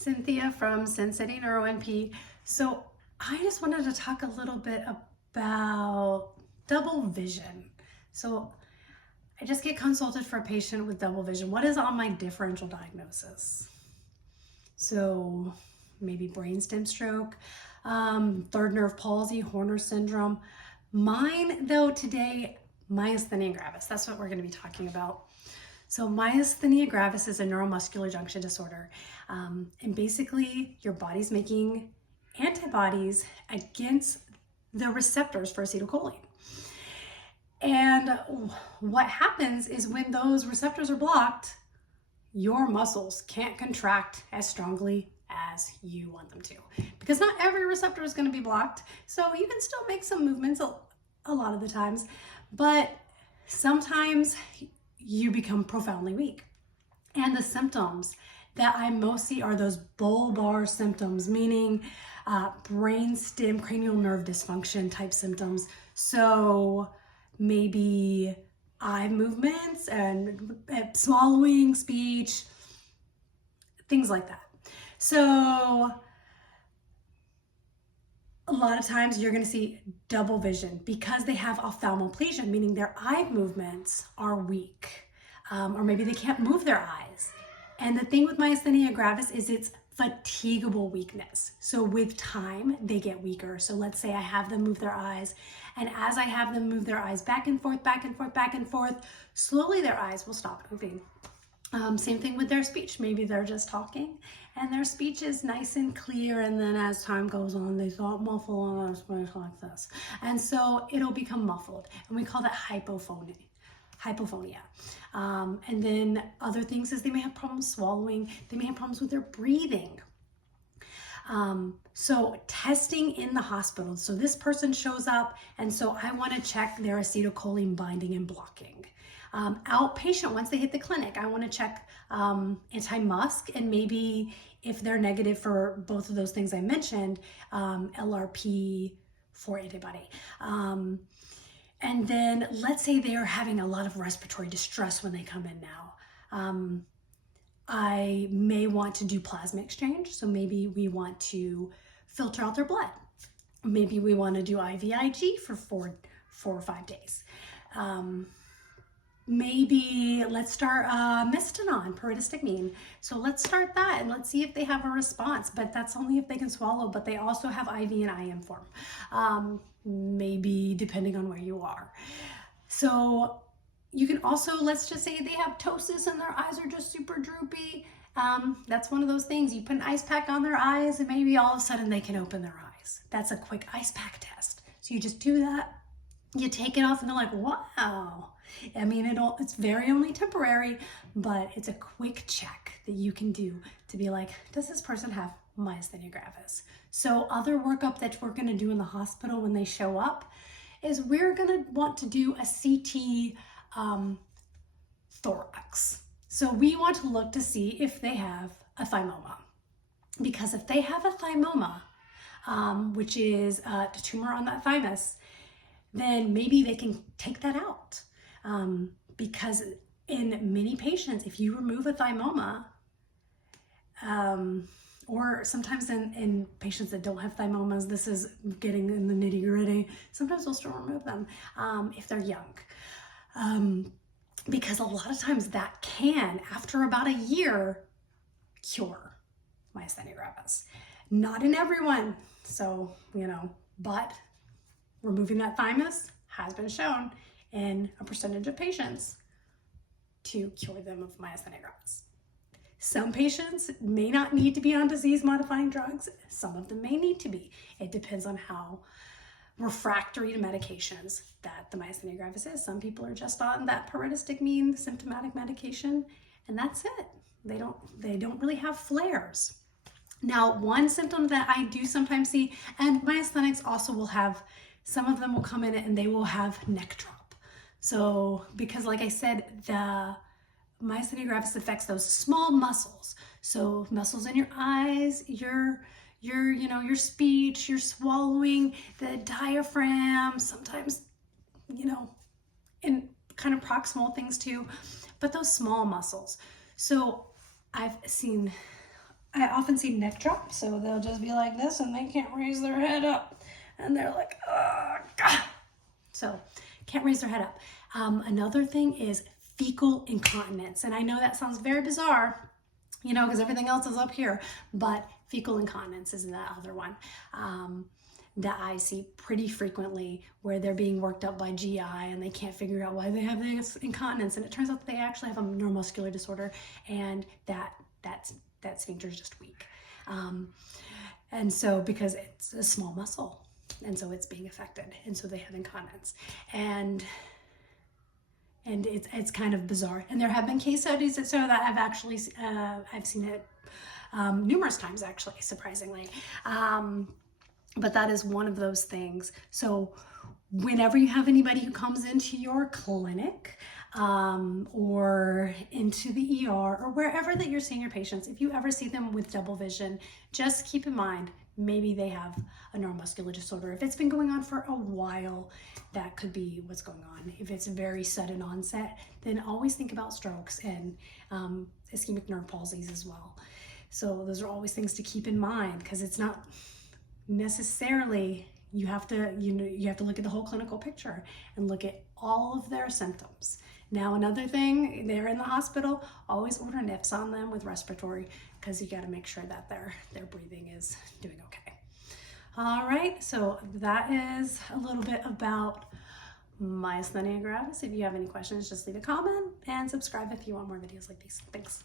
Cynthia from Sin City Neuro NP. So I just wanted to talk a little bit about double vision. So I just get consulted for a patient with double vision. What is on my differential diagnosis? So maybe brainstem stroke, third nerve palsy, Horner syndrome. Mine though today, myasthenia gravis. That's what we're going to be talking about. So myasthenia gravis is a neuromuscular junction disorder. And basically your body's making antibodies against the receptors for acetylcholine. And what happens is when those receptors are blocked, your muscles can't contract as strongly as you want them to, because not every receptor is going to be blocked. So you can still make some movements a lot of the times, but sometimes you become profoundly weak. And the symptoms that I most see are those bulbar symptoms, meaning brainstem cranial nerve dysfunction type symptoms. So maybe eye movements and swallowing, speech, things like that. So a lot of times you're going to see double vision because they have ophthalmoplegia, meaning their eye movements are weak, or maybe they can't move their eyes. And the thing with myasthenia gravis is it's fatigable weakness. So with time, they get weaker. So let's say I have them move their eyes, and as I have them move their eyes back and forth, back and forth, back and forth, slowly their eyes will stop moving. Same thing with their speech. Maybe they're just talking and their speech is nice and clear, and then as time goes on, they start muffle on their speech like this. And so it'll become muffled, and we call that hypophonia. And then other things is they may have problems swallowing, they may have problems with their breathing. So testing in the hospital. So this person shows up, and so I want to check their acetylcholine binding and blocking. Outpatient, once they hit the clinic, I want to check anti-musk, and maybe if they're negative for both of those things I mentioned, LRP4 antibody. And then let's say they're having a lot of respiratory distress when they come in now. I may want to do plasma exchange. So maybe we want to filter out their blood. Maybe we want to do IVIG for 4 or 5 days. Maybe let's start Mystanon, pyridostigmine. So let's start that and let's see if they have a response, but that's only if they can swallow, but they also have IV and IM form, maybe depending on where you are. So you can also, let's just say they have ptosis and their eyes are just super droopy. That's one of those things. You put an ice pack on their eyes and maybe all of a sudden they can open their eyes. That's a quick ice pack test. So you just do that, you take it off and they're like, wow. I mean, it's very only temporary, but it's a quick check that you can do to be like, does this person have myasthenia gravis? So other workup that we're going to do in the hospital when they show up is we're going to want to do a CT thorax. So we want to look to see if they have a thymoma, because if they have a thymoma, which is a tumor on that thymus, then maybe they can take that out. Because in many patients, if you remove a thymoma, or sometimes in patients that don't have thymomas, this is getting in the nitty gritty, sometimes we'll still remove them if they're young. Because a lot of times that can, after about a year, cure myasthenia gravis. Not in everyone, so, but removing that thymus has been shown in a percentage of patients to cure them of myasthenia gravis. Some patients may not need to be on disease-modifying drugs. Some of them may need to be. It depends on how refractory to medications that the myasthenia gravis is. Some people are just on that pyridostigmine symptomatic medication, and that's it. They don't really have flares. Now, one symptom that I do sometimes see, and myasthenics also will have, some of them will come in and they will have neck drop. So, because like I said, the myasthenia gravis affects those small muscles. So muscles in your eyes, your speech, your swallowing, the diaphragm, sometimes, and kind of proximal things too, but those small muscles. So I've seen I often see neck drop, so they'll just be like this and they can't raise their head up. And they're like, oh, God. So can't raise their head up. Another thing is fecal incontinence. And I know that sounds very bizarre, you know, because everything else is up here, but fecal incontinence is the other one that I see pretty frequently, where they're being worked up by GI and they can't figure out why they have this incontinence. And it turns out that they actually have a neuromuscular disorder, and that sphincter is just weak. And so because it's a small muscle, and so it's being affected, and so they have incontinence. And it's kind of bizarre. And there have been case studies that show that I've seen it numerous times, actually, surprisingly. But that is one of those things. So whenever you have anybody who comes into your clinic or into the ER or wherever that you're seeing your patients, if you ever see them with double vision, just keep in mind, maybe they have a neuromuscular disorder. If it's been going on for a while, that could be what's going on. If it's a very sudden onset, then always think about strokes and ischemic nerve palsies as well. So those are always things to keep in mind, because it's not necessarily, you have to look at the whole clinical picture and look at all of their symptoms. Now, another thing, they're in the hospital, always order NIFs on them with respiratory, because you got to make sure that their breathing is doing okay. All right, so that is a little bit about myasthenia gravis. If you have any questions, just leave a comment and subscribe if you want more videos like these. Thanks.